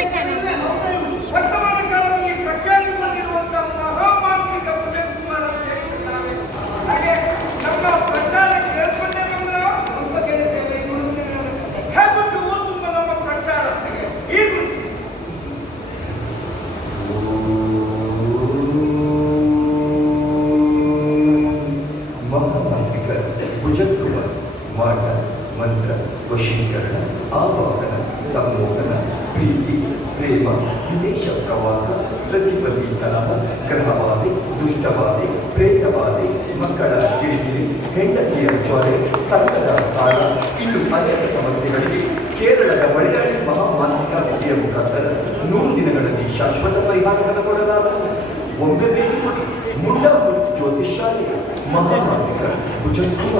Cuéntame. ಪ್ರೇಮ ವಿದೇಶ ಪ್ರವಾಸ ಪ್ರತಿಪತಿ ತರಹ ಗ್ರಹವಾದಿ, ದುಷ್ಟವಾದಿ, ಪ್ರೇತವಾದಿ, ಮಕ್ಕಳ ಕಿರಿಕಿರಿ ಹೆಂಡತಿಯ ಜ್ವರೆ ಸಂಕಟ ಕಾಲ, ಇನ್ನು ಅನೇಕ ಸಮಸ್ಯೆಗಳಿಗೆ ಕೇರಳದ ಮಲಯಾಳಿ ಮಹಾಮಾಂತ್ರಿಕ ವಿಧಿಯ ಮುಖಾಂತರ ನೂರು ದಿನಗಳಲ್ಲಿ ಶಾಶ್ವತ ಪರಿಹಾರವನ್ನು ಕೊಡಲಾಗುವುದು ಒಮ್ಮೆ ಭೇಟಿ ಕೊಡಿ. ಮುಂಡಾ ಜ್ಯೋತಿಷಾಲಯ, ಮಹಾಮಾಂತ್ರಿಕ ಭುಜತ್ವ